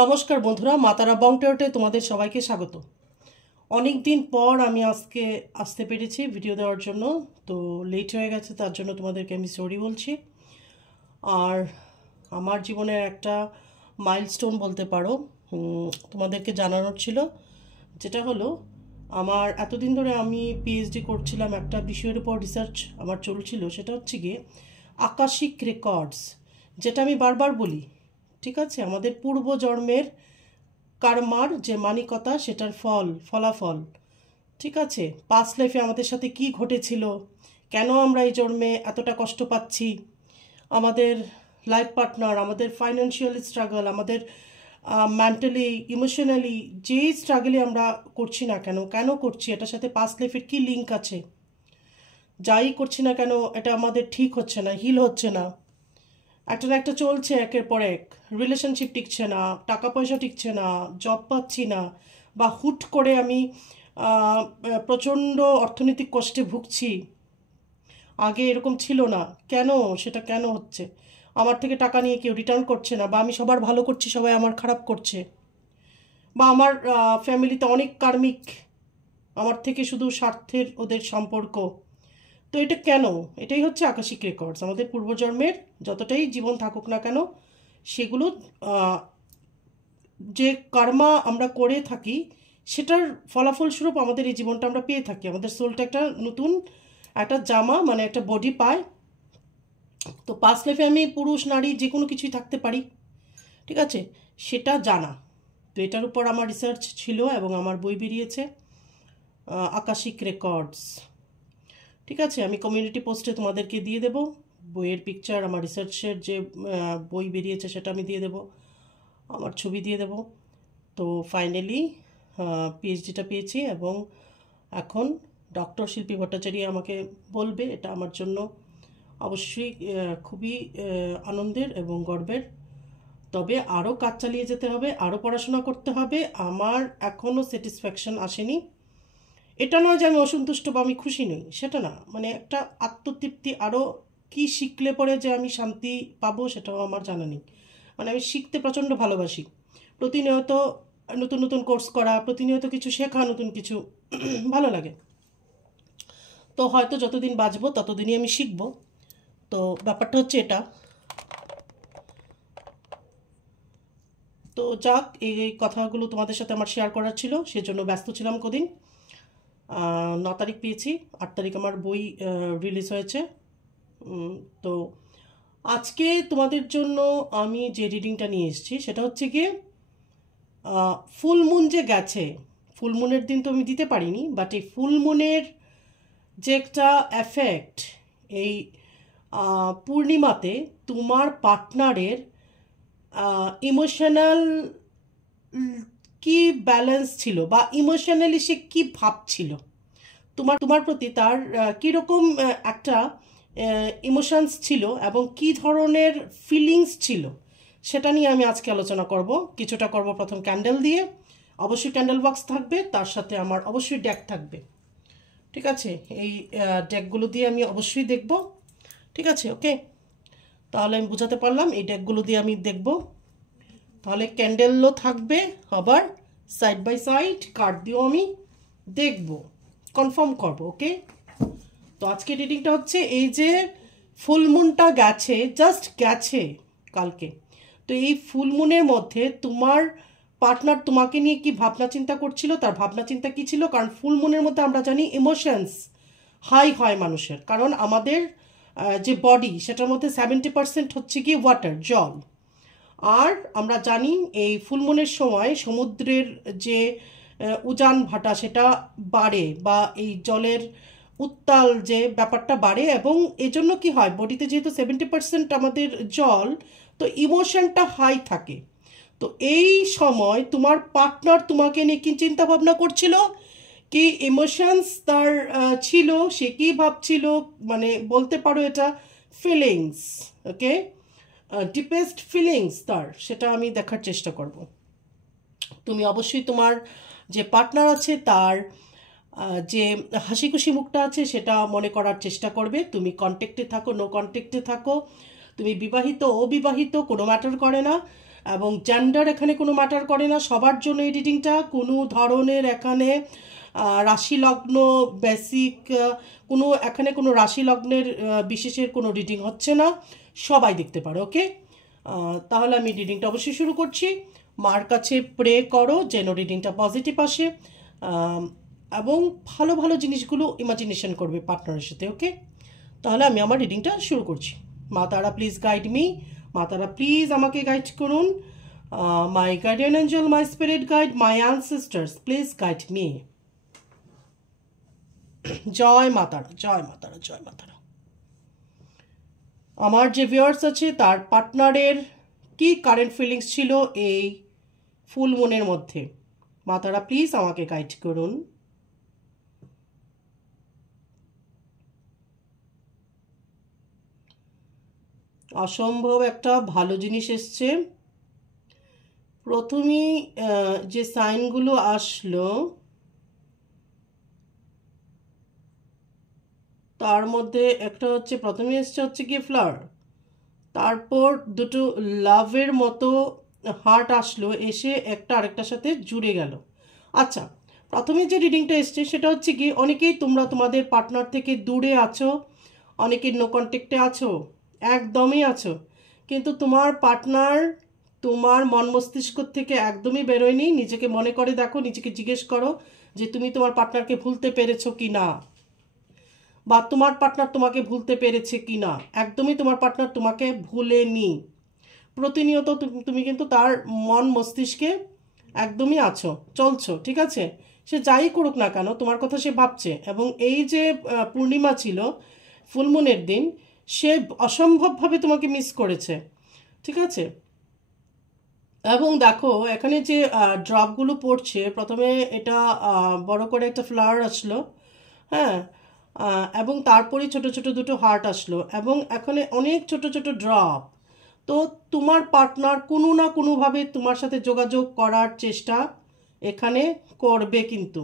নমস্কার বন্ধুরা, মাতারা বংটেওটে তোমাদের সবাইকে স্বাগত। অনেক দিন পর আমি আজকে আসতে পেরেছি ভিডিও দেওয়ার জন্য। তো লেট হয়ে গেছে, তার জন্য তোমাদেরকে আমি সরি বলছি। আর আমার জীবনের একটা মাইলস্টোন বলতে পারো, তোমাদেরকে জানানোর ছিল। যেটা হলো, আমার এতদিন ধরে আমি পিএইচডি করছিলাম, একটা বিষয়ের উপর রিসার্চ আমার চলছিল। সেটা হচ্ছে গিয়ে আকাশিক রেকর্ডস, যেটা আমি বারবার বলি। ঠিক আছে, আমাদের পূর্বজন্মের কার্মার যে মানিকতা, সেটার ফলাফল। ঠিক আছে, পাস্ট লাইফে আমাদের সাথে কি ঘটেছিল, কেন আমরা এই জন্মে এতটা কষ্ট পাচ্ছি, আমাদের লাইফ পার্টনার, আমাদের ফাইন্যান্সিয়াল স্ট্রাগল, আমাদের মেন্টালি ইমোশনালি যেই স্ট্রাগলে আমরা করছি না কেন, কেন করছি, এটার সাথে পাস্ট লাইফের কী লিঙ্ক আছে। যাই করছি না কেন, এটা আমাদের ঠিক হচ্ছে না, হিল হচ্ছে না, একটা না একটা চলছে একের পর এক। রিলেশনশিপ টিকছে না, টাকা পয়সা টিকছে না, জব পাচ্ছি না, বা হুট করে আমি প্রচণ্ড অর্থনৈতিক কষ্টে ভুগছি। আগে এরকম ছিল না, কেন, সেটা কেন হচ্ছে? আমার থেকে টাকা নিয়ে কেউ রিটার্ন করছে না, বা আমি সবার ভালো করছি, সবাই আমার খারাপ করছে, বা আমার ফ্যামিলিতে অনেক কার্মিক, আমার থেকে শুধু স্বার্থের ওদের সম্পর্ক। তো এটা কেন? এটাই হচ্ছে আকাশিক রেকর্ডস। আমাদের পূর্বজন্মের যতটাই জীবন থাকুক না কেন, সেগুলো যে কর্মা আমরা করে থাকি, সেটার ফলাফলস্বরূপ আমাদের এই জীবনটা আমরা পেয়ে থাকি। আমাদের সোলটা একটা নতুন একটা জামা, মানে একটা বডি পায়। তো পাস্ট লাইফে আমি পুরুষ নারী যে কোনো কিছুই থাকতে পারি, ঠিক আছে, সেটা জানা। তো এটার উপর আমার রিসার্চ ছিল এবং আমার বই বেরিয়েছে, আকাশিক রেকর্ডস। ঠিক আছে, আমি কমিউনিটি পোস্টে তোমাদেরকে দিয়ে দেব বইয়ের পিকচার, আমার রিসার্চের যে বই বেরিয়েছে সেটা আমি দিয়ে দেব, আমার ছবি দিয়ে দেব। তো ফাইনালি পিএইচডিটা পেয়েছি, এবং এখন ডক্টর শিল্পী ভট্টাচার্য আমাকে বলবে, এটা আমার জন্য অবশ্যই খুবই আনন্দের এবং গর্বের। তবে আরও কাজ চালিয়ে যেতে হবে, আরও পড়াশোনা করতে হবে। আমার এখনও স্যাটিসফ্যাকশন আসেনি। এটা নয় যে আমি অসন্তুষ্ট বা আমি খুশি নই, সেটা না, মানে একটা আত্মতৃপ্তি, আরও কি শিখলে পরে যে আমি শান্তি পাবো সেটাও আমার জানা নেই। মানে আমি শিখতে প্রচণ্ড ভালোবাসি, প্রতিনিয়ত নতুন নতুন কোর্স করা, প্রতিনিয়ত কিছু শেখা, নতুন কিছু ভালো লাগে। তো হয়তো যতদিন বাঁচবো ততদিনই আমি শিখবো। তো ব্যাপারটা হচ্ছে এটা। তো যাক, এই কথাগুলো তোমাদের সাথে আমার শেয়ার করার ছিল, সেজন্য ব্যস্ত ছিলাম কদিন। 9 তারিখ পেয়েছি, 8 তারিখ আমার বই রিলিজ হয়েছে। তো আজকে তোমাদের জন্য আমি যে রিডিংটা নিয়ে এসেছি সেটা হচ্ছে গিয়ে ফুল মুন যে গেছে, ফুল মুনের দিন তো আমি দিতে পারিনি, বাট এই ফুল মুনের যে একটা এফেক্ট, এই পূর্ণিমাতে তোমার পার্টনারের ইমোশনাল কি ব্যালেন্স ছিল, বা ইমোশনালি সে কি ভাবছিল তোমার তোমার প্রতি, তার কীরকম একটা ইমোশনস ছিল এবং কি ধরনের ফিলিংস ছিল, সেটা নিয়ে আমি আজকে আলোচনা করব। কিছুটা করব প্রথম ক্যান্ডেল দিয়ে, অবশ্যই ক্যান্ডেল বক্স থাকবে, তার সাথে আমার অবশ্যই ডেক থাকবে। ঠিক আছে, এই ডেকগুলো দিয়ে আমি অবশ্যই দেখব। ঠিক আছে, ওকে, তাহলে আমি বোঝাতে পারলাম, এই ডেকগুলো দিয়ে আমি দেখব। তাহলে ক্যান্ডেলও থাকবে, আবার সাইড বাই সাইড কার্ড দিয়েও আমি দেখব, কনফার্ম করব। ওকে, তো আজকে রিডিংটা হচ্ছে এই যে ফুলমুনটা গেছে, জাস্ট গেছে কালকে। তো এই ফুলমুনের মধ্যে তোমার পার্টনার তোমাকে নিয়ে কি ভাবনা চিন্তা করছিল, তার ভাবনা চিন্তা কী ছিল। কারণ ফুলমুনের মধ্যে আমরা জানি ইমোশনস হাই হয় মানুষের, কারণ আমাদের যে বডি, সেটার মধ্যে 70% হচ্ছে কি ওয়াটার, জল। আর আমরা জানি এই ফুলমুনের সময় সমুদ্রের যে উজান ভাটা সেটা বাড়ে, বা এই জলের উত্তাল যে ব্যাপারটা বাড়ে, এবং এজন্য কি হয়, বডিতে যেহেতু 70% আমাদের জল, তো ইমোশনটা হাই থাকে। তো এই সময় তোমার পার্টনার তোমাকে নিয়ে কি চিন্তা ভাবনা করছিল, কি ইমোশনস তার ছিল, সে কি ভাবছিল, মানে বলতে পারো এটা ফিলিংস। ওকে, ডিপেস্ট ফিলিংস তার, সেটা আমি দেখার চেষ্টা করব। তুমি অবশ্যই তোমার যে পার্টনার আছে তার যে হাসি খুশি মুখটা আছে সেটা মনে করার চেষ্টা করবে। তুমি কন্ট্যাক্টে থাকো, নো কন্ট্যাক্টে থাকো, তুমি বিবাহিত অবিবাহিত, কোনো ম্যাটার করে না। এবং জেন্ডার এখানে কোনো ম্যাটার করে না, সবার জন্য এই রিডিংটা। কোনো ধরনের এখানে রাশি লগ্ন বেসিক এখানে কোনো রাশি লগ্নের বিশেষের কোনো রিডিং হচ্ছে না, সবাই দেখতে পারে। ওকে, তাহলে আমি রিডিংটা অবশ্যই শুরু করছি। মার কাছে প্রে করো যেন রিডিংটা পজিটিভ আসে, এবং ভালো ভালো জিনিসগুলো ইমাজিনেশন করবে পার্টনারের সাথে। ওকে, তাহলে আমি আমার রিডিংটা শুরু করছি। মা তারা প্লিজ গাইড মি, মা তারা প্লিজ আমাকে গাইড করুন। My guardian angel, my spirit guide, my ancestors, please guide me. জয় মা তারা, জয় মা তারা, জয় মা তারা। আমার যে ভিউয়ার্স আছে তার পার্টনারের কি কারেন্ট ফিলিংস ছিল এই ফুল মুনের মধ্যে, মা তারা প্লিজ আমাকে গাইড করুন। অসম্ভব একটা ভালো জিনিস এসছে। প্রথমেই যে সাইনগুলো আসলো তার মধ্যে একটা হচ্ছে, প্রথমে এসছে হচ্ছে কি ফ্লাওয়ার, তারপর দুটো লাভের মতো হার্ট আসলো, এসে একটা আরেকটার সাথে জুড়ে গেল। আচ্ছা, প্রথমে যে রিডিংটা এসছে সেটা হচ্ছে কি, অনেকেই তোমরা তোমাদের পার্টনার থেকে দূরে আছো, অনেকে নো কন্ট্যাক্টে আছো, একদমই আছো, কিন্তু তোমার পার্টনার তোমার মন মস্তিষ্ক থেকে একদমই বেরোয়নি। নিজেকে মনে করে দেখো, নিজেকে জিজ্ঞেস করো যে তুমি তোমার পার্টনারকে ভুলতে পেরেছো কি না, বা তোমার পার্টনার তোমাকে ভুলতে পেরেছে কি না। একদমই তোমার পার্টনার তোমাকে ভুলেনি, প্রতিনিয়ত তুমি কিন্তু তার মন মস্তিষ্কে একদমই আছো, চলছো, ঠিক আছে? সে যাই করুক না কেন তোমার কথা সে ভাবছে। এবং এই যে পূর্ণিমা ছিল, ফুলমুনের দিন, সে অসম্ভবভাবে তোমাকে মিস করেছে, ঠিক আছে? এবং দেখো এখানে যে ড্রপগুলো পড়ছে, প্রথমে এটা বড় করে একটা ফ্লাওয়ার আসলো, হ্যাঁ, এবং তারপরে ছোট ছোট দুটো হার্ট আসলো, এবং এখানে অনেক ছোট ছোট ড্রপ। তো তোমার পার্টনার কোনো না কোনোভাবে তোমার সাথে যোগাযোগ করার চেষ্টা এখানে করবে, কিন্তু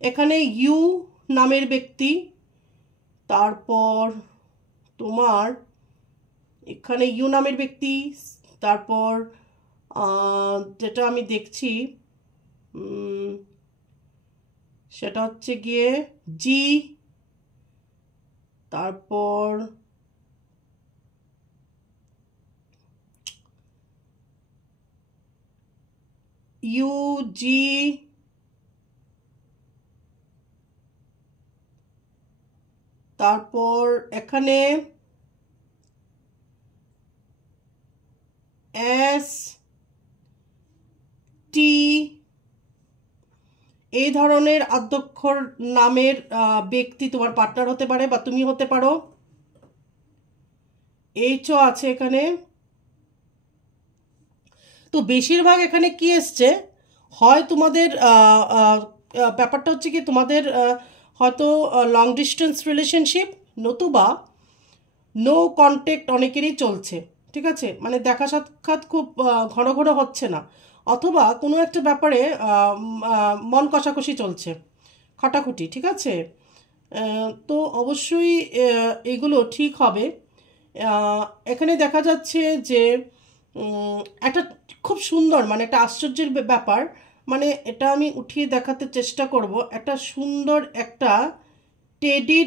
এখানে ইউ নামের ব্যক্তি, তারপর তোমার এখানে ইউ নামের ব্যক্তি, তারপর যেটা আমি দেখছি সেটা হচ্ছে গিয়ে জি, তারপর ইউ জি, তারপর এখানে এস টি, এই ধরনের আদ্যক্ষর নামের ব্যক্তি তোমার পার্টনার হতে পারে, বা তুমি হতে পারো। এইচও আছে এখানে। তো বেশিরভাগ এখানে কি এসছে, হয় তোমাদের ব্যাপারটা হচ্ছে কি তোমাদের হয়তো লং ডিস্টেন্স রিলেশনশিপ, নতুবা নো কন্ট্যাক্ট অনেকেরই চলছে, ঠিক আছে? মানে দেখা সাক্ষাৎ খুব ঘন ঘন হচ্ছে না, অথবা কোনো একটা ব্যাপারে মন কষাকষি চলছে, খাটাখুটি, ঠিক আছে? তো অবশ্যই এগুলো ঠিক হবে। এখানে দেখা যাচ্ছে যে একটা খুব সুন্দর, মানে একটা আশ্চর্যের ব্যাপার, মানে এটা আমি উঠিয়ে দেখাতে চেষ্টা করব। একটা সুন্দর একটা টেডির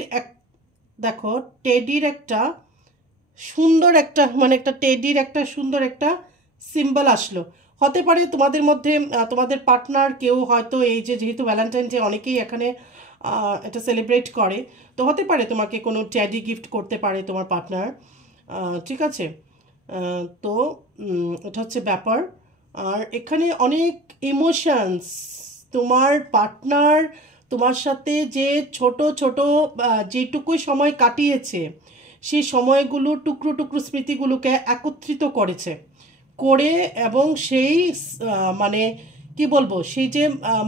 দেখো, টেডির একটা সুন্দর একটা, মানে একটা টেডির একটা সুন্দর একটা সিম্বল আসলো। হতে পারে তোমাদের মধ্যে তোমাদের পার্টনার কেউ হয়তো এই যে, যেহেতু ভ্যালেন্টাইন ডে অনেকেই এখানে এটা সেলিব্রেট করে, তো হতে পারে তোমাকে কোনো টেডি গিফট করতে পারে তোমার পার্টনার, ঠিক আছে? তো এটা হচ্ছে ব্যাপার। আর এখানে অনেক ইমোশনস, তোমার পার্টনার তোমার সাথে যে ছোট ছোট যেটুকুই সময় কাটিয়েছে, সেই সময়গুলো টুকরো টুকরো স্মৃতিগুলোকে একত্রিত করে, এবং সেই মানে কি বলবো, সেই যে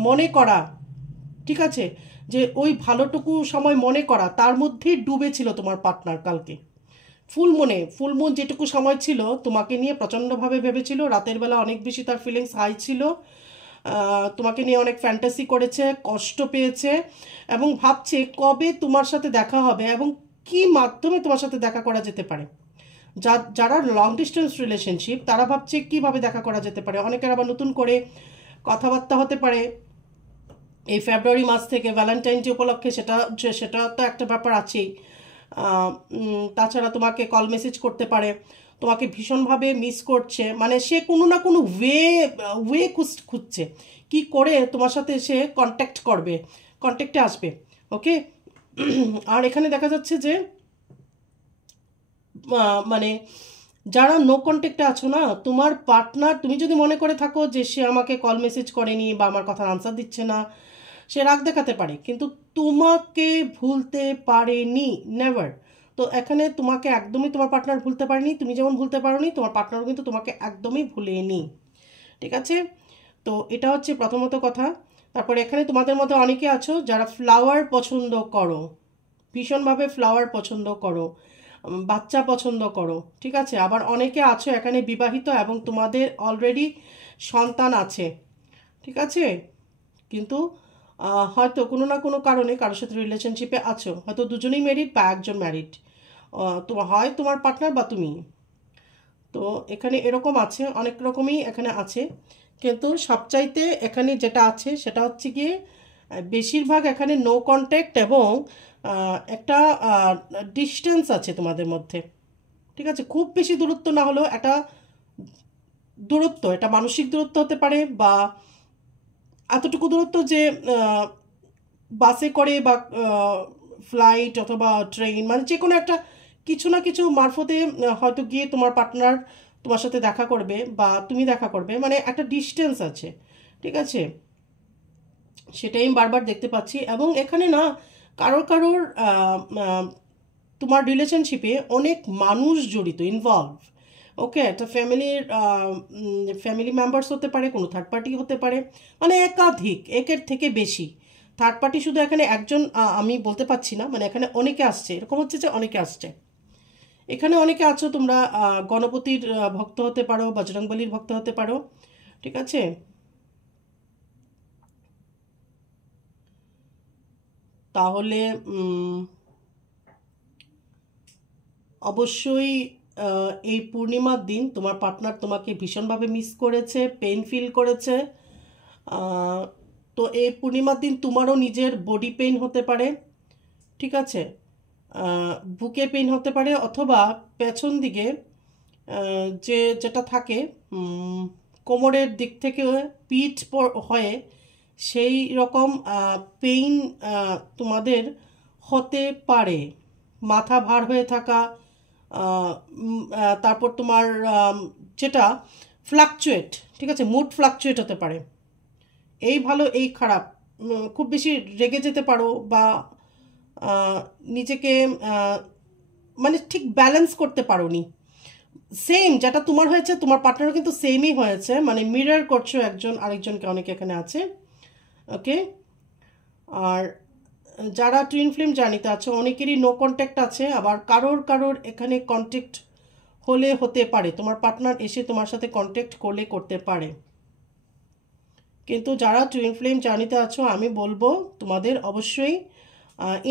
মনে করা, ঠিক আছে, যে ওই ভালোটুকু সময় মনে করা, তার মধ্যেই ডুবে ছিল তোমার পার্টনার। কালকে ফুলমুন যেটুকু সময় ছিল তোমাকে নিয়ে প্রচণ্ডভাবে ভেবেছিল, রাতের বেলা অনেক বেশি তার ফিলিংস হাই ছিল, তোমাকে নিয়ে অনেক ফ্যান্টাসি করেছে, কষ্ট পেয়েছে, এবং ভাবছে কবে তোমার সাথে দেখা হবে এবং কি মাধ্যমে তোমার সাথে দেখা করা যেতে পারে। যারা লং ডিস্টেন্স রিলেশনশিপ তারা ভাবছে কিভাবে দেখা করা যেতে পারে। অনেকের আবার নতুন করে কথাবার্তা হতে পারে এই ফেব্রুয়ারি মাস থেকে, ভ্যালেন্টাইন ডে উপলক্ষে, সেটা তো একটা ব্যাপার আছেই। তাছাড়া তোমাকে কল মেসেজ করতে পারে, তোমাকে ভীষণভাবে মিস করছে, মানে সে কোনো না কোনো ওয়ে খুঁজছে কি করে তোমার সাথে সে কন্ট্যাক্টে আসবে। ওকে, আর এখানে দেখা যাচ্ছে যে মানে যারা নো কন্ট্যাক্টে আছো না, তোমার পার্টনার, তুমি যদি মনে করে থাকো যে সে আমাকে কল মেসেজ করেনি বা আমার কথা আনসার দিচ্ছে না, সে রাগ দেখাতে পারে, কিন্তু তোমাকে ভুলতে পারেনি, নেভার। তো এখানে তোমাকে একদমই তোমার পার্টনার ভুলতে পারেনি, তুমি যেমন ভুলতে পারোনি, তোমার পার্টনারও কিন্তু তোমাকে একদমই ভুলেনি। ঠিক আছে, তো এটা হচ্ছে প্রথমত কথা। তারপরে এখানে তোমাদের মধ্যে অনেকে আছো যারা ফ্লাওয়ার পছন্দ করো, ভীষণভাবে ফ্লাওয়ার পছন্দ করো, বাচ্চা পছন্দ করো। ঠিক আছে, আবার অনেকে আছো এখানে বিবাহিত এবং তোমাদের অলরেডি সন্তান আছে। ঠিক আছে, কিন্তু হয়তো কোনো না কোনো কারণে কারোর সাথে রিলেশনশিপে আছো, হয়তো দুজনেই ম্যারিড বা একজন ম্যারিড, তো হয় তোমার পার্টনার বা তুমি। তো এখানে এরকম আছে, অনেক রকমই এখানে আছে, কিন্তু সবচাইতে এখানে যেটা আছে সেটা হচ্ছে গিয়ে বেশিরভাগ এখানে নো কন্ট্যাক্ট এবং একটা ডিস্টেন্স আছে তোমাদের মধ্যে। ঠিক আছে, খুব বেশি দূরত্ব না হলেও একটা দূরত্ব, এটা মানসিক দূরত্ব হতে পারে, বা এতটুকু দূরত্ব যে বাসে করে বা ফ্লাইট অথবা ট্রেন, মানে যে কোনো একটা কিছু না কিছু মারফতে হয়তো গিয়ে তোমার পার্টনার তোমার সাথে দেখা করবে বা তুমি দেখা করবে, মানে একটা ডিস্টেন্স আছে। ঠিক আছে, সেটাই আমি বারবার দেখতে পাচ্ছি। এবং এখানে না কারোর তোমার রিলেশনশিপে অনেক মানুষ জড়িত, ইনভলভ। ওকে, একটা ফ্যামিলি মেম্বার্স হতে পারে, কোনো থার্ড পার্টি হতে পারে, মানে একের থেকে বেশি থার্ড পার্টি। শুধু এখানে একজন আমি বলতে পারছি না, মানে এখানে অনেকে আসছে, এরকম হচ্ছে যে অনেকে আসছে। এখানে অনেকে আছো তোমরা গণপতির ভক্ত হতে পারো, বজরংবলীর ভক্ত হতে পারো। ঠিক আছে, তাহলে অবশ্যই এই পূর্ণিমার দিন তোমার পার্টনার তোমাকে ভীষণভাবে মিস করেছে, পেইন ফিল করেছে। তো এই পূর্ণিমার দিন তোমারও নিজের বডি পেইন হতে পারে। ঠিক আছে, বুকে পেইন হতে পারে, অথবা পেছন দিকে যেটা থাকে কোমরের দিক থেকে পিঠ হয়ে সেই রকম পেইন তোমাদের হতে পারে। মাথা ভার হয়ে থাকা, তারপর তোমার যেটা ফ্লাকচুয়েট, ঠিক আছে, মুড ফ্লাকচুয়েট হতে পারে, এই ভালো এই খারাপ, খুব বেশি রেগে যেতে পারো, বা নিজেকে মানে ঠিক ব্যালেন্স করতে পারো নি। সেম যেটা তোমার হয়েছে তোমার পার্টনারও কিন্তু সেমই হয়েছে, মানে মিরর করছো একজন আরেকজনকে, অনেকে এখানে আছে। ওকে, আর যারা টুইন ফ্লেম জার্নিতে আছে অনেকেরই নো কন্ট্যাক্ট আছে, আবার কারোর এখানে কন্ট্যাক্ট হতে পারে, তোমার পার্টনার এসে তোমার সাথে কন্ট্যাক্ট করতে পারে। কিন্তু যারা টুইন ফ্লেম জার্নিতে আছো আমি বলবো তোমাদের অবশ্যই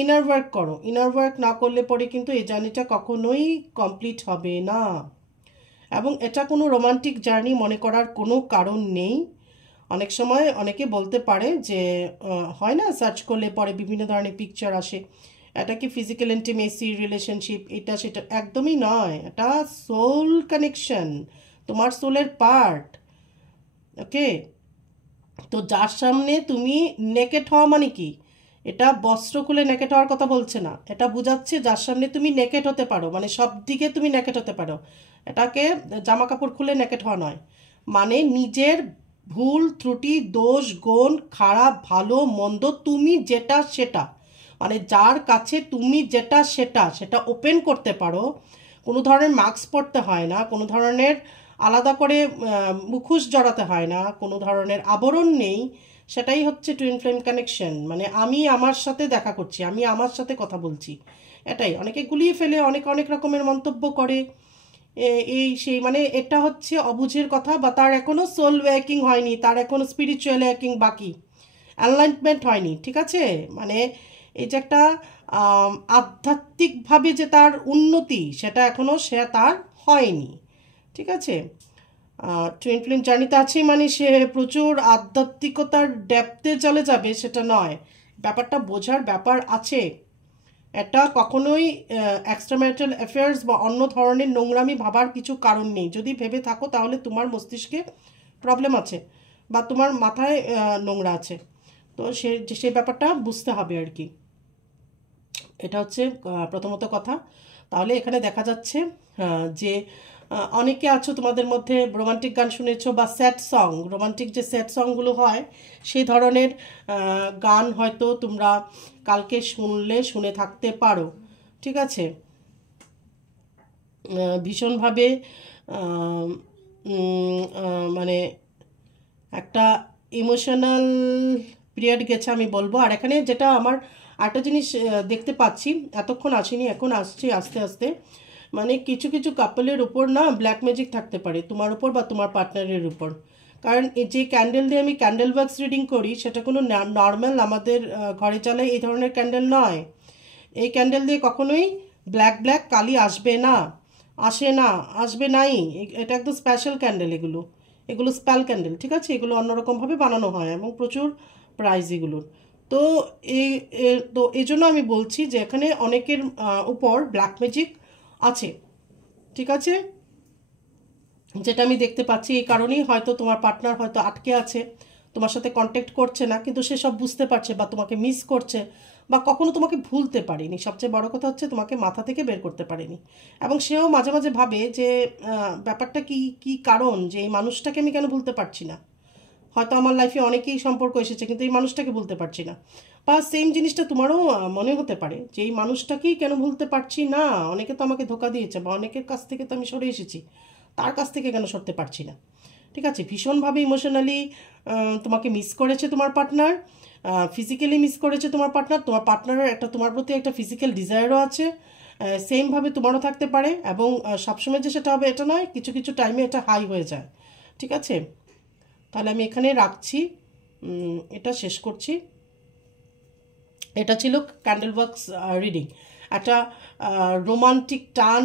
ইনার ওয়ার্ক করো। ইনার ওয়ার্ক না করলে পরে কিন্তু এই জার্নিটা কখনোই কমপ্লিট হবে না, এবং এটা কোনো রোমান্টিক জার্নি মনে করার কোনো কারণ নেই। অনেক সময় অনেকে বলতে পারে যে হয় না, সার্চ করলে পরে বিভিন্ন ধরনের পিকচার আসে, এটা কি ফিজিক্যাল ইন্টিমেসি রিলেশনশিপ, এটা সেটা, একদমই নয়। এটা সোল কানেকশন, তোমার সোলের পার্ট। ওকে, তো যার সামনে তুমি নেকেট হওয়া মানে কি, এটা বস্ত্র খুলে নেকেট হওয়ার কথা বলছে না, এটা বোঝাচ্ছে যার সামনে তুমি নেকেট হতে পারো, মানে সব দিকে তুমি নেকেট হতে পারো। এটাকে জামা কাপড় খুলে নেকেট হওয়া নয়, মানে নিজের ভুল ত্রুটি দোষ গুণ খারাপ ভালো মন্দ তুমি যেটা সেটা, মানে যার কাছে তুমি যেটা সেটা ওপেন করতে পারো। কোনো ধরনের মাস্ক পরতে হয় না, কোনো ধরনের আলাদা করে মুখোশ জড়াতে হয় না, কোনো ধরনের আবরণ নেই। সেটাই হচ্ছে টুইন ফ্লেম কানেকশন, মানে আমি আমার সাথে দেখা করছি, আমি আমার সাথে কথা বলছি। এটাই অনেকে গুলিয়ে ফেলে, অনেক রকমের মন্তব্য করে, এই সেই, মানে এটা হচ্ছে অবুঝের কথা, বা তার এখনো সোল ওয়াকিং হয়নি, তার এখনো স্পিরিচুয়াল ওয়াকিং বাকি, অ্যালাইনমেন্ট হয়নি। ঠিক আছে, মানে এই যে একটা আধ্যাত্মিকভাবে যে তার উন্নতি, সেটা এখনো তার হয়নি, ঠিক আছে। টুইন ফ্লেম জার্নিতে আছে মানে সে প্রচুর আধ্যাত্মিকতার ডেপথে চলে যাবে সেটা নয়, ব্যাপারটা বোঝার ব্যাপার আছে। এটা কখনোই এক্সট্রাম্যারিটাল অ্যাফেয়ার্স বা অন্য ধরনের নোংরামি ভাবার কিছু কারণ নেই। যদি ভেবে থাকো তাহলে তোমার মস্তিষ্কে প্রবলেম আছে বা তোমার মাথায় নোংরা আছে। তো সেই ব্যাপারটা বুঝতে হবে আর কি। এটা হচ্ছে প্রথমত কথা। তাহলে এখানে দেখা যাচ্ছে যে অনেকে আছো তোমাদের মধ্যে রোমান্টিক গান শুনেছো বা স্যাড সং, রোমান্টিক যে স্যাড সংগুলো হয় সেই ধরনের গান হয়তো তোমরা কালকে শুনে থাকতে পারো, ঠিক আছে। ভীষণভাবে মানে একটা ইমোশনাল পিরিয়ড গেছে আমি বলবো। আর এখানে যেটা আমার একটা জিনিস দেখতে পাচ্ছি, এতক্ষণ আসেনি এখন আসছি আস্তে আস্তে, মানে কিছু কিছু কাপলের উপর না ব্ল্যাক ম্যাজিক থাকতে পারে তোমার উপর বা তোমার পার্টনারের উপর। কারণ এই যে ক্যান্ডেল দিয়ে আমি ক্যান্ডেল ওয়াক্স রিডিং করি সেটা কোনো নর্মাল আমাদের ঘরে জ্বালাই এই ধরনের ক্যান্ডেল নয়। এই ক্যান্ডেল দিয়ে কখনোই ব্ল্যাক ব্ল্যাক কালি আসবে না, আসে না, আসবে নাই। এটা একদম স্পেশাল ক্যান্ডেল, এগুলো স্পেল ক্যান্ডেল, ঠিক আছে। এগুলো অন্যরকমভাবে বানানো হয় এবং প্রচুর প্রাইস এগুলোর। তো এই জন্য আমি বলছি যে এখানে অনেকের উপর ব্ল্যাক ম্যাজিক আছে, ঠিক আছে। যেটা আমি দেখতে পাচ্ছি এই কারণেই হয়তো তোমার পার্টনার হয়তো আটকে আছে, তোমার সাথে কন্ট্যাক্ট করছে না, কিন্তু সে সব বুঝতে পারছে বা তোমাকে মিস করছে বা কখনো তোমাকে ভুলতে পারেনি। সবচেয়ে বড় কথা হচ্ছে তোমাকে মাথা থেকে বের করতে পারেনি। এবং সেও মাঝে মাঝে ভাবে যে ব্যাপারটা কি কারণ, যে এই মানুষটাকে আমি কেন ভুলতে পারছি না। হয়তো আমার লাইফে অনেকেই সম্পর্ক এসেছে কিন্তু এই মানুষটাকে ভুলতে পারছি না। বা সেম জিনিসটা তোমারও মনে হতে পারে যে এই মানুষটাকেই কেন ভুলতে পারছি না, অনেকে তো আমাকে ধোকা দিয়েছে বা অনেকের কাছ থেকে তো আমি সরে এসেছি, তার কাছ থেকে কেন সরতে পারছি না, ঠিক আছে। ভীষণভাবে ইমোশনালি তোমাকে মিস করেছে তোমার পার্টনার, ফিজিক্যালি মিস করেছে তোমার পার্টনার, তোমার পার্টনারের একটা তোমার প্রতি একটা ফিজিক্যাল ডিজায়ারও আছে, সেমভাবে তোমারও থাকতে পারে। এবং সবসময় যে সেটা হবে এটা নয়, কিছু কিছু টাইমে এটা হাই হয়ে যায়, ঠিক আছে। তাহলে আমি এখানে রাখছি, এটা শেষ করছি। এটা ছিল ক্যান্ডেল ওয়াক্স রিডিং। একটা রোমান্টিক টান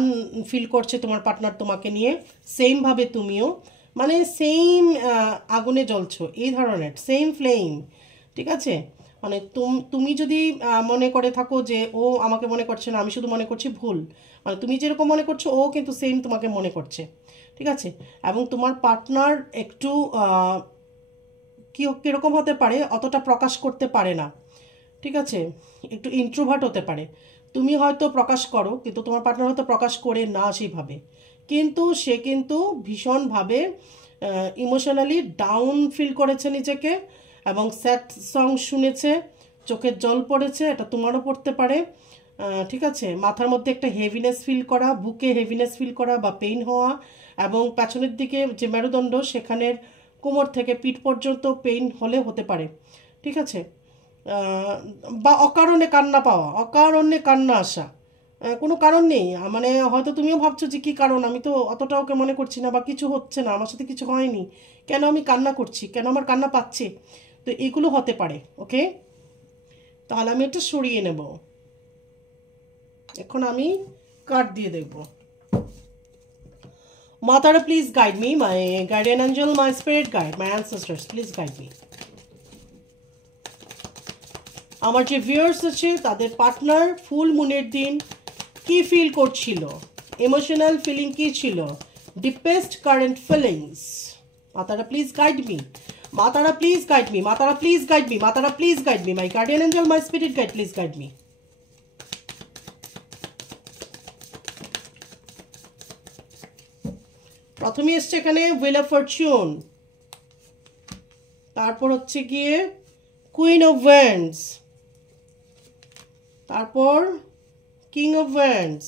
ফিল করছে তোমার পার্টনার তোমাকে নিয়ে, সেমভাবে তুমিও, মানে সেম আগুনে জ্বলছো, এই ধরনের সেম ফ্লেম, ঠিক আছে। মানে তুমি যদি মনে করে থাকো যে ও আমাকে মনে করছে না, আমি শুধু মনে করছি, ভুল। মানে তুমি যেরকম মনে করছো ও কিন্তু সেম তোমাকে মনে করছে, ঠিক আছে। এবং তোমার পার্টনার একটু কীরকম হতে পারে, অতটা প্রকাশ করতে পারে না, ঠিক আছে। একটু ইন্ট্রোভার্ট হতে পারে। তুমি হয়তো প্রকাশ করো কিন্তু তোমার পার্টনার হয়তো প্রকাশ করে না সেইভাবে, কিন্তু সে কিন্তু ভীষণভাবে ইমোশনালি ডাউন ফিল করেছে নিজেকে এবং স্যাড সং শুনেছে, চোখের জল পড়েছে, এটা তোমারও পড়তে পারে, ঠিক আছে। মাথার মধ্যে একটা হেভিনেস ফিল করা, বুকে হেভিনেস ফিল করা বা পেইন হওয়া, এবং পেছনের দিকে যে মেরুদণ্ড সেখানের কোমর থেকে পিঠ পর্যন্ত পেইন হলে হতে পারে, ঠিক আছে। বা অকারণে কান্না পাওয়া, অকারণে কান্না আসা, কোনো কারণ নেই, মানে হয়তো তুমিও ভাবছো যে কী কারণ, আমি তো অতটা ওকে মনে করছি না বা কিছু হচ্ছে না, আমার সাথে কিছু হয়নি, কেন আমি কান্না করছি, কেন আমার কান্না পাচ্ছে। তো এগুলো হতে পারে, ওকে। তাহলে আমি এটা সরিয়ে নেব। এখন আমি কার্ড দিয়ে দেখব। মাতারা, please guide me, my guardian angel, my spirit guide, my ancestors, please guide me. আমার যে ভিউয়ার্স আছে তাদের পার্টনার ফুল মুনের দিন কি ফিল করছিল, ইমোশনাল ফিলিং কি ছিল, ডিপেস্ট কারেন্ট ফিলিংস। মাতারা প্লিজ গাইড মি, মাতারা প্লিজ গাইড মি, মাতারা প্লিজ গাইড মি, মাতারা please guide me, my guardian angel, my spirit guide, please guide me. প্রথমে এসছে এখানে হুইল অফ ফরচুন, তারপর হচ্ছে গিয়ে কুইন অফ ওয়ান্ডস, তারপর কিং অফ ওয়ান্ডস,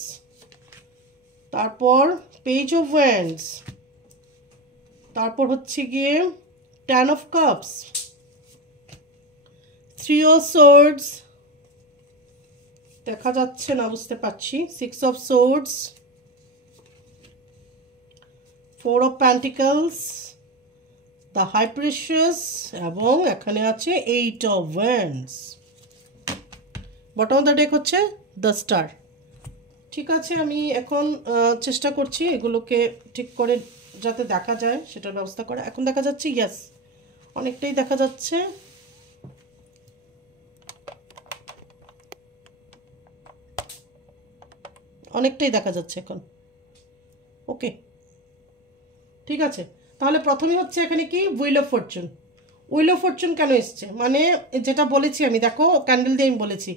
তারপর পেজ অফ ওয়ান্ডস, তারপর হচ্ছে গিয়ে 10 অফ কাপস, 3 অফ সোর্ডস, দেখা যাচ্ছে না বুঝতে পারছি, 6 of swords, 4 of pentacles, the high priestess, এবং এখানে আছে 8 of wands. Bottom of the deck হচ্ছে দ্য স্টার। ঠিক আছে, আমি এখন চেষ্টা করছি এগুলোকে ঠিক করে যাতে দেখা যায় সেটার ব্যবস্থা করা। এখন দেখা যাচ্ছে, ইয়েস, অনেকটাই দেখা যাচ্ছে। অনেকটাই দেখা যাচ্ছে এখন। ওকে, ঠিক আছে। তাহলে প্রথমে হচ্ছে এখানে কি, wheel of Fortune. Wheel of Fortune কেন এসছে, মানে যেটা বলেছি আমি, দেখো ক্যান্ডেল দিয়ে আমি বলেছি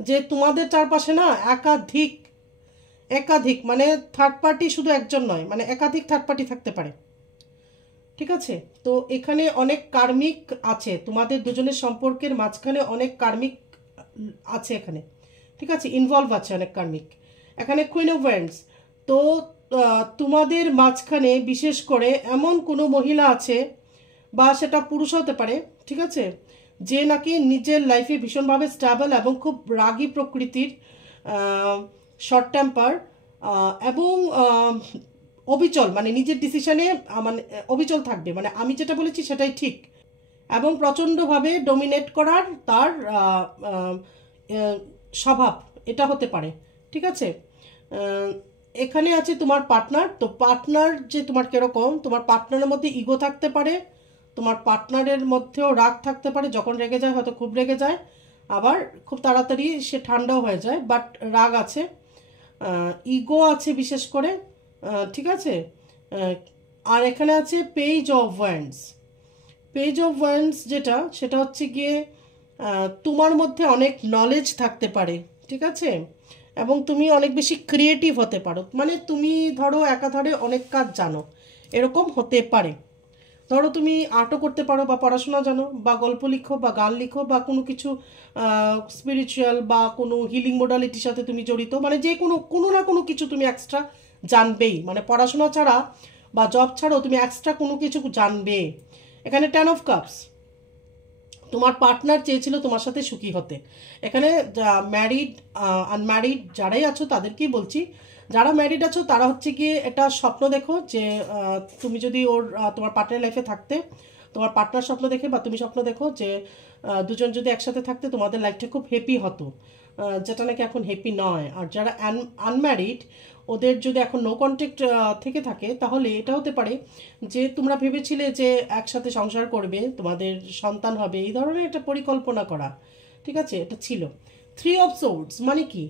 যে তোমাদের চারপাশে না একাধিক একাধিক মানে থার্ড পার্টি শুধু একজন নয়, মানে একাধিক থার্ড পার্টি থাকতে পারে। ঠিক আছে, তো এখানে অনেক কার্মিক আছে, তোমাদের দুজনের সম্পর্কের মাঝখানে অনেক কার্মিক আছে এখানে। ঠিক আছে, ইনভলভ আছে অনেক কার্মিক। এখানে কুইন অফ ওয়ান্ডস। তো তোমাদের মাঝখানে বিশেষ করে এমন কোনো মহিলা আছে, বা সেটা পুরুষ হতে পারে, ঠিক আছে, যে নাকি নিজের লাইফে ভীষণভাবে স্ট্যাবল এবং খুব রাগী প্রকৃতির, শর্ট টেম্পার, এবং অবিচল, মানে নিজের ডিসিশনে মানে অবিচল থাকবে, মানে আমি যেটা বলেছি সেটাই ঠিক, এবং প্রচণ্ডভাবে ডমিনেট করার তার স্বভাব, এটা হতে পারে। ঠিক আছে, এখানে আছে তোমার পার্টনার। তো পার্টনার যে তোমার কিরকম, তোমার পার্টনারের মধ্যে ইগো থাকতে পারে, তোমার পার্টনারের মধ্যেও রাগ থাকতে পারে, যখন রেগে যায় হয়তো খুব রেগে যায়, আবার খুব তাড়াতাড়ি সে ঠান্ডাও হয়ে যায়, বাট রাগ আছে, ইগো আছে বিশেষ করে। ঠিক আছে, আর এখানে আছে page of wands. Page of wands যেটা, সেটা হচ্ছে গিয়ে তোমার মধ্যে অনেক নলেজ থাকতে পারে। ঠিক আছে, এবং তুমি অনেক বেশি ক্রিয়েটিভ হতে পারো, মানে তুমি ধরো একাধারে অনেক কাজ জানো, এরকম হতে পারে। ধরো তুমি আর্টও করতে পারো, বা পড়াশোনা জানো, বা গল্প লিখো, বা গান লিখো, বা কোনো কিছু স্পিরিচুয়াল বা কোনো হিলিং মোডালিটির সাথে তুমি জড়িত, মানে যে কোনো কোনো না কোনো কিছু তুমি এক্সট্রা জানবেই, মানে পড়াশোনা ছাড়া বা জব ছাড়াও তুমি এক্সট্রা কোনো কিছু জানবে। এখানে 10 of Cups, তোমার পার্টনার চেয়েছিল তোমার সাথে সুখী হতে। এখানে ম্যারিড আনম্যারিড যারাই আছো তাদেরকেই বলছি, যারা ম্যারিড আছো তারা হচ্ছে গিয়ে এটা স্বপ্ন দেখো যে তুমি যদি তোমার পার্টনার লাইফে থাকতে, তোমার পার্টনার স্বপ্ন দেখে বা তুমি স্বপ্ন দেখো যে দুজন যদি একসাথে থাকতে তোমাদের লাইফটা খুব হ্যাপি হতো, যেটা নাকি এখন হ্যাপি নয়। আর যারা আনম্যারিড, ওদের যদি এখন নো কন্ট্যাক্ট থেকে থাকে, তাহলে এটা হতে পারে যে তোমরা ভেবেছিলে যে একসাথে সংসার করবে, তোমাদের সন্তান হবে, এই ধরনের একটা পরিকল্পনা করা। ঠিক আছে, এটা ছিল। 3 of Swords মানে কি,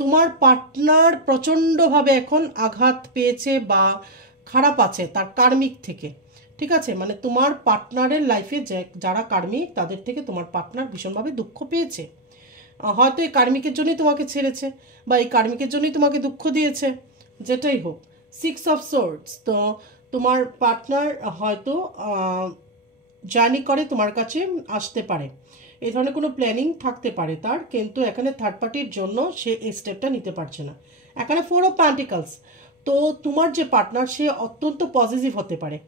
তোমার পার্টনার প্রচণ্ডভাবে এখন আঘাত পেয়েছে বা খারাপ আছে তার কার্মিক থেকে। ঠিক আছে, মানে তোমার পার্টনারের লাইফে যে যারা কার্মিক, তাদের থেকে তোমার পার্টনার ভীষণভাবে দুঃখ পেয়েছে। হয়তো এই কার্মিকের জন্যই তোমাকে ছেড়েছে, বা এই কার্মিকের জন্যই তোমাকে দুঃখ দিয়েছে, যেটাই হোক। 6 of Swords, তো তোমার পার্টনার হয়তো জার্নি করে তোমার কাছে আসতে পারে, এই ধরনের কোনো প্ল্যানিং থাকতে পারে তার, কিন্তু এখানে থার্ড পার্টির জন্য সে এই স্টেপটা নিতে পারছে না। এখানে 4 of Pentacles, তো তোমার যে পার্টনার সে অত্যন্ত পজিটিভ হতে পারে,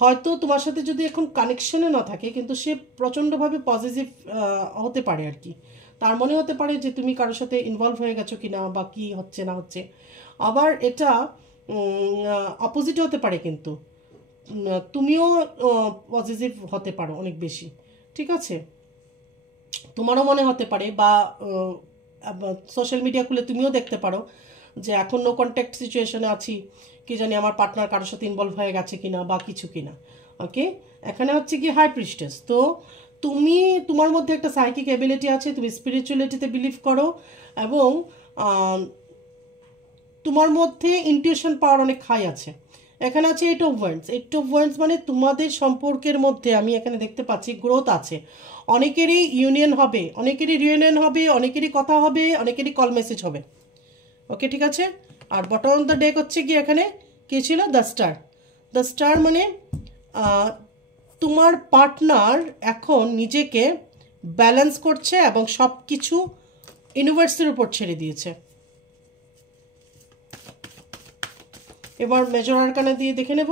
হয়তো তোমার সাথে যদি এখন কানেকশনে না থাকে, কিন্তু সে প্রচণ্ডভাবে পজিটিভ হতে পারে আর কি। তার মনে হতে পারে যে তুমি কারোর সাথে ইনভলভ হয়ে গেছো কিনা, বা কি হচ্ছে না হচ্ছে। আবার এটা অপোজিট হতে পারে, কিন্তু তুমিও পজিটিভ হতে পারো অনেক বেশি। ঠিক আছে, তোমারও মনে হতে পারে, বা সোশ্যাল মিডিয়া খুলে তুমিও দেখতে পারো যে এখন নো কন্ট্যাক্ট সিচুয়েশনে আছি, কি জানি আমার পার্টনার কারোর সাথে ইনভলভ হয়ে গেছে কিনা বা কিছু কিনা। ওকে, এখানে হচ্ছে কি হাই প্রিস্টেস। তো তুমি, তোমার মধ্যে একটা সাইকিক এবিলিটি আছে, তুমি স্পিরিচুয়ালিটিতে বিলিভ করো, এবং তোমার মধ্যে ইনটিউশন পাওয়ার অনেক হাই আছে। এখানে আছে 8 of Wands। 8 of Wands মানে তোমাদের সম্পর্কের মধ্যে আমি এখানে দেখতে পাচ্ছি গ্রোথ আছে, অনেকেরই ইউনিয়ন হবে, অনেকেরই রিউনিয়ন হবে, অনেকেরই কথা হবে, অনেকেরই কল মেসেজ হবে। ওকে, ঠিক আছে। আর বটম অফ দ্য ডেক হচ্ছে কি, এখানে কি ছিল, দ্য স্টার। দ্য স্টার মানে তোমার পার্টনার এখন নিজেকে ব্যালেন্স করছে এবং সব কিছু ইউনিভার্সের উপর ছেড়ে দিয়েছে। এবার মেজর আরকানা দিয়ে দেখে নেব।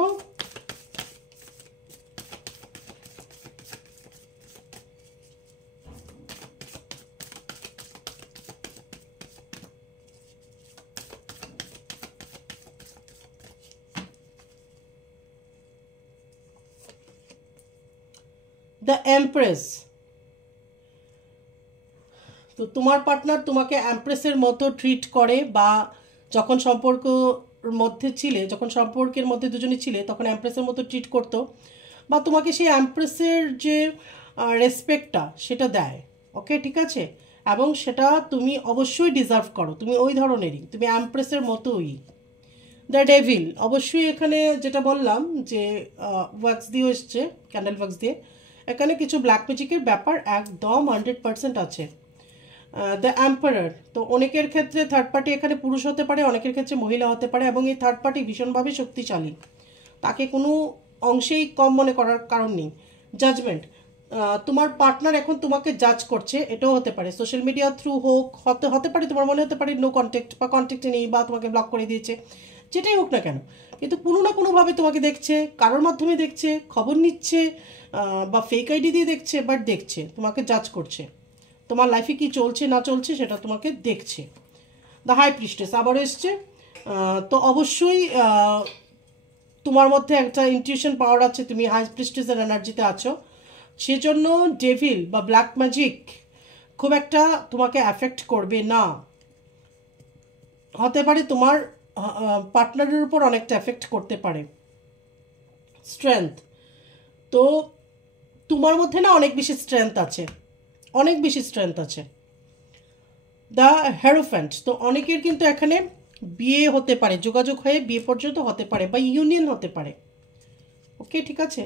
The empress. তো তোমার পার্টনার তোমাকে এমপ্রেসের মতো ট্রিট করে, বা যখন সম্পর্কের মধ্যে দুজনই ছিলে তখন এমপ্রেসের মতো ট্রিট করতো, বা তোমাকে সেই এমপ্রেসের যে রেসপেক্টটা সেটা দেয়। ওকে, ঠিক আছে, এবং সেটা তুমি অবশ্যই ডিজার্ভ করো, তুমি ওই ধরনেরই, তুমি এমপ্রেসের মতোই। দ্য ডেভিল, অবশ্যই এখানে যেটা বললাম যে ওয়াক্স দিয়ে এসছে, ক্যান্ডেল ওয়াক্স দিয়ে, এখানে কিছু ব্ল্যাক ম্যাজিকের ব্যাপার একদম 100% আছে। দ্য এম্পারার, তো অনেকের ক্ষেত্রে থার্ড পার্টি এখানে পুরুষ হতে পারে, অনেকের ক্ষেত্রে মহিলা হতে পারে, এবং এই থার্ড পার্টি ভীষণভাবে শক্তিশালী, তাকে কোনো অংশেই কম মনে করার কারণ নেই। জাজমেন্ট, তোমার পার্টনার এখন তোমাকে জাজ করছে, এটাও হতে পারে সোশ্যাল মিডিয়া থ্রু হোক, হতে পারে তোমার মনে হতে পারে নো কন্ট্যাক্ট বা কন্ট্যাক্টে নেই, বা তোমাকে ব্লক করে দিয়েছে, যেটাই হোক না কেন, কিন্তু কোনো না কোনোভাবে তোমাকে দেখছে, কারোর মাধ্যমে দেখছে, খবর নিচ্ছে, বা ফেক আইডি দিয়ে দেখছে, বাট দেখছে, তোমাকে জাজ করছে, তোমার লাইফে কি চলছে না চলছে সেটা তোমাকে দেখছে। দ্য হাই প্রিস্টেস আবারও এসছে। তো অবশ্যই তোমার মধ্যে একটা ইনটিউশন পাওয়ার আছে, তুমি হাই প্রিস্টেসের এনার্জিতে আছো, সেজন্য ডেভিল বা ব্ল্যাক ম্যাজিক খুব একটা তোমাকে অ্যাফেক্ট করবে না। হতে পারে তোমার পার্টনারের উপর অনেকটা এফেক্ট করতে পারে। স্ট্রেংথ, তো তোমার মধ্যে না অনেক বেশি স্ট্রেংথ আছে, অনেক বেশি স্ট্রেংথ আছে। দ্য হেরোফ্যান্ট, তো অনেকের কিন্তু এখানে বিয়ে হতে পারে, যোগাযোগ হয়ে বিয়ে পর্যন্ত হতে পারে, বা ইউনিয়ন হতে পারে। ওকে, ঠিক আছে,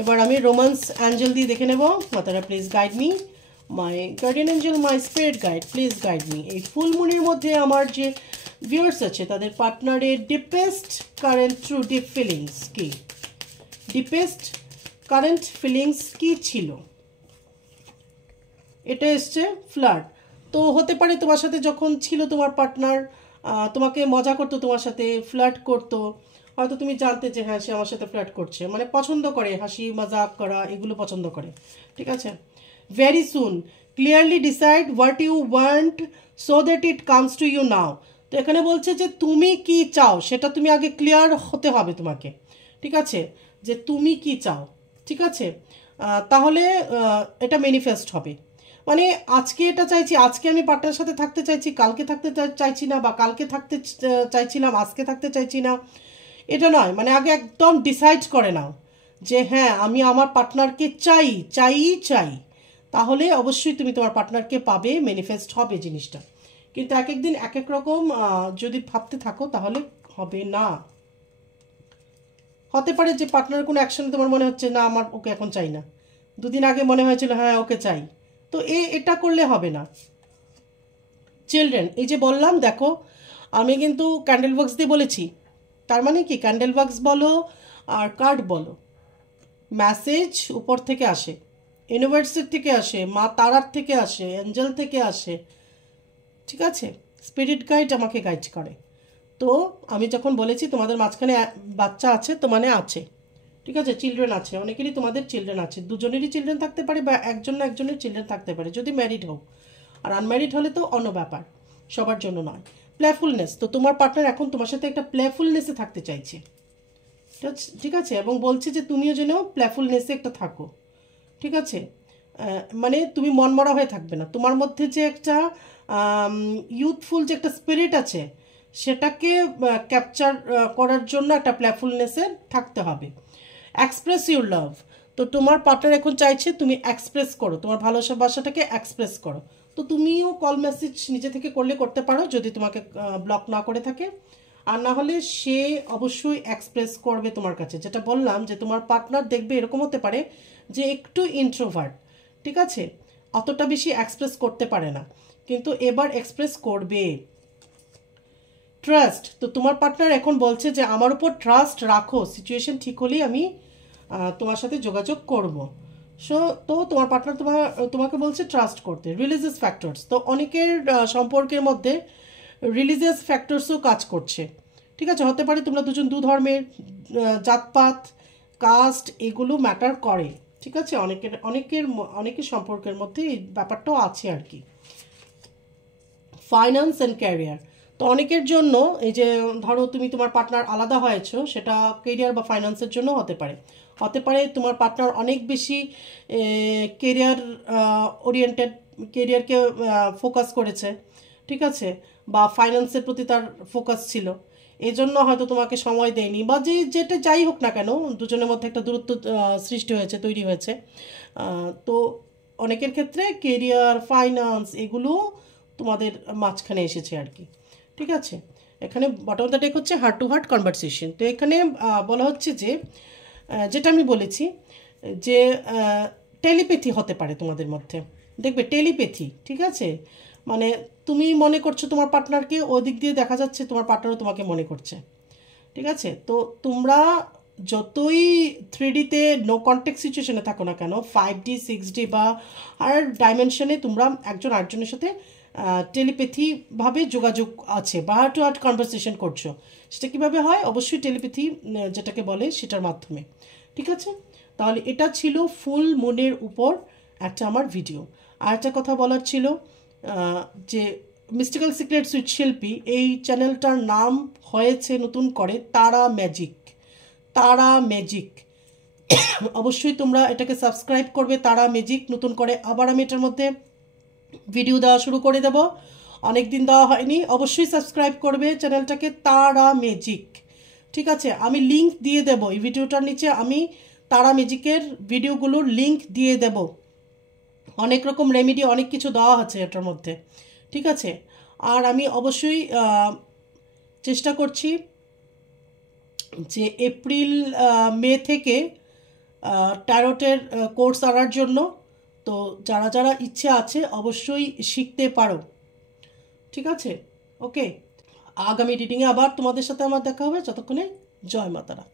এবার আমি রোমান্স অ্যাঞ্জেল দিয়ে দেখে নেব। মাতারা please guide me, my guardian angel, my spirit guide, please guide me. এই ফুল মুনের মধ্যে আমার যে ভিউয়ার্স আছে তাদের পার্টনারের deepest current true deep feelings কি, ডিপেস্ট কারেন্ট ফিলিংস কি ছিল, এটা এসছে ফ্লার্ট। তো হতে পারে তোমার সাথে যখন ছিল তোমার পার্টনার, তোমাকে মজা করতো, তোমার সাথে ফ্লার্ট করতো, হয়তো তুমি জানতে যে হ্যাঁ সে আমার সাথে ফ্লার্ট করছে, মানে পছন্দ করে, হাসি মজাক করা এগুলো পছন্দ করে, ঠিক আছে। Very soon clearly decide what you want so that it comes to you now. তো এখানে বলছে যে তুমি কি চাও সেটা তুমি আগে ক্লিয়ার হতে হবে তোমাকে, ঠিক আছে, যে তুমি কি চাও, ঠিক আছে, তাহলে এটা ম্যানিফেস্ট হবে। মানে আজকে এটা চাইছি, আজকে আমি পার্টনারের সাথে থাকতে চাইছি, কালকে থাকতে চাইছি না, বা কালকে থাকতে চাইছিলাম আজকে থাকতে চাইছি না, এটা নয়। মানে আগে একদম ডিসাইড করে নাও যে হ্যাঁ আমি আমার পার্টনারকে চাই চাই চাই, তাহলে অবশ্যই তুমি তোমার পার্টনারকে পাবে, ম্যানিফেস্ট হবে জিনিসটা। কিন্তু এক এক দিন এক এক রকম যদি ভাবতে থাকো তাহলে হবে না। হতে পারে যে পার্টনার কোনো অ্যাকশন তোমার মনে হচ্ছে না আমার ওকে এখন চাই না, দুদিন আগে মনে হয়েছিল হ্যাঁ ওকে চাই, তো এটা করলে হবে না। চিলড্রেন, এই যে বললাম দেখো আমি কিন্তু ক্যান্ডেল বক্স দিয়ে বলেছি, তার মানে কি ক্যান্ডেল বক্স বলো আর কার্ড বলো, মেসেজ উপর থেকে আসে, ইউনিভার্সের থেকে আসে, মা তারার থেকে আসে, অ্যাঞ্জেল থেকে আসে, ঠিক আছে, স্পিরিট গাইড আমাকে গাইড করে। তো আমি যখন বলেছি তোমাদের মাঝখানে বাচ্চা আছে, তো মানে আছে, ঠিক আছে, চিলড্রেন আছে, অনেকেরই তোমাদের চিলড্রেন আছে, দুজনেরই চিলড্রেন থাকতে পারে, বা একজন না একজনের চিলড্রেন থাকতে পারে যদি ম্যারিড হও, আর আনম্যারিড হলে তো অন্য ব্যাপার, সবার জন্য নয়। প্লেফুলনেস, তো তোমার পার্টনার এখন তোমার সাথে একটা প্লেফুলনেসে থাকতে চাইছে, ঠিক আছে, এবং বলছে যে তুমিও যেন প্লেফুলনেসে একটা থাকো, ঠিক আছে, মানে তুমি মনমরা হয়ে থাকবে না, তোমার মধ্যে যে একটা ইউথফুল যে একটা স্পিরিট আছে সেটাকে ক্যাপচার করার জন্য একটা প্লেফুলনেসে থাকতে হবে। এক্সপ্রেস ইউর লাভ, তো তোমার পার্টনার এখন চাইছে তুমি এক্সপ্রেস করো, তোমার ভালোবাসাটাকে এক্সপ্রেস করো। তো তুমিও কল মেসেজ নিজে থেকে করতে পারো যদি তোমাকে ব্লক না করে থাকে, আর না হলে সে অবশ্যই এক্সপ্রেস করবে তোমার কাছে। যেটা বললাম যে তোমার পার্টনার দেখবে এরকম হতে পারে যে একটু ইন্ট্রোভার্ট, ঠিক আছে, অতটা বেশি এক্সপ্রেস করতে পারে না, কিন্তু এবার এক্সপ্রেস করবে। ট্রাস্ট, তো তোমার পার্টনার এখন বলছে যে আমার উপর ট্রাস্ট রাখো, সিচুয়েশন ঠিক হলেই আমি তোমার সাথে যোগাযোগ করব। তো তোমার পার্টনার তোমাকে বলছে ট্রাস্ট করতে। রিলিজিয়াস ফ্যাক্টরস, তো অনেকের সম্পর্কের মধ্যে রিলিজিয়াস ফ্যাক্টরসও কাজ করছে, ঠিক আছে, হতে পারে তোমরা দুজন দু ধর্মের, জাতপাত, কাস্ট এগুলো ম্যাটার করে, ঠিক আছে, অনেকের সম্পর্কের মধ্যে এই ব্যাপারটাও আছে আর কি। ফাইন্যান্স অ্যান্ড ক্যারিয়ার, তো অনেকের জন্য এই যে ধরো তুমি তোমার পার্টনার আলাদা হয়েছো, সেটা কেরিয়ার বা ফাইন্যান্সের জন্য হতে পারে তোমার পার্টনার অনেক বেশি কেরিয়ার ওরিয়েন্টেড কেরিয়ারকে ফোকাস করেছে, ঠিক আছে, বা ফাইন্যান্সের প্রতি তার ফোকাস ছিল, এজন্য হয়তো তোমাকে সময় দেয়নি, বা যেটা যাই হোক না কেন, দুজনের মধ্যে একটা দূরত্ব সৃষ্টি হয়েছে, তৈরি হয়েছে। তো অনেকের ক্ষেত্রে কেরিয়ার, ফাইন্যান্স এগুলো তোমাদের মাঝখানে এসেছে আর কি, ঠিক আছে। এখানে বটম দ্য ডেক হচ্ছে হার্ট টু হার্ট কনভারসেশন। তো এখানে বলা হচ্ছে যে যেটা আমি বলেছি যে টেলিপ্যাথি হতে পারে তোমাদের মধ্যে, দেখবে টেলিপ্যাথি, ঠিক আছে। মানে তুমি মনে করছো তোমার পার্টনারকে, ওদিক দিয়ে দেখা যাচ্ছে তোমার পার্টনারও তোমাকে মনে করছে, ঠিক আছে। তো তোমরা যতই 3Dতে নো কন্ট্যাক্ট সিচুয়েশনে থাকো না কেন, 5D 6D বা আর ডাইমেনশনে তোমরা একজন আরেকজনের সাথে টেলিপ্যাথিভাবে যোগাযোগ আছে বা হার্ট টু হার্ট কনভারসেশন করছো। সেটা কীভাবে হয়? অবশ্যই টেলিপ্যাথি যেটাকে বলে সেটার মাধ্যমে, ঠিক আছে। তাহলে এটা ছিল ফুল মুনের উপর একটা আমার ভিডিও। আর একটা কথা বলার ছিল যে মিস্টিক্যাল সিক্রেটস উইথ শিল্পী, এই চ্যানেলটার নাম হয়েছে নতুন করে তারা ম্যাজিক। তারা ম্যাজিক, অবশ্যই তোমরা এটাকে সাবস্ক্রাইব করবে, তারা ম্যাজিক। নতুন করে আবার আমি এটার মধ্যে ভিডিও দেওয়া শুরু করে দেব, অনেক দিন দেওয়া হয়নি, অবশ্যই সাবস্ক্রাইব করবে চ্যানেলটাকে তারা ম্যাজিক, ঠিক আছে। আমি লিংক দিয়ে দেব এই ভিডিওটার নিচে, আমি তারা ম্যাজিকের ভিডিওগুলোর লিংক দিয়ে দেব। অনেক রকম রেমেডি, অনেক কিছু দেওয়া আছে এটার মধ্যে, ঠিক আছে। আর আমি অবশ্যই চেষ্টা করছি যে এপ্রিল মে থেকে ট্যারোটের কোর্স আনার জন্য। তো যারা যারা ইচ্ছে আছে অবশ্যই শিখতে পারো, ঠিক আছে। ওকে, আগামী রিডিংয়ে আবার তোমাদের সাথে আমার দেখা হবে। যতক্ষণে জয় মাতারা।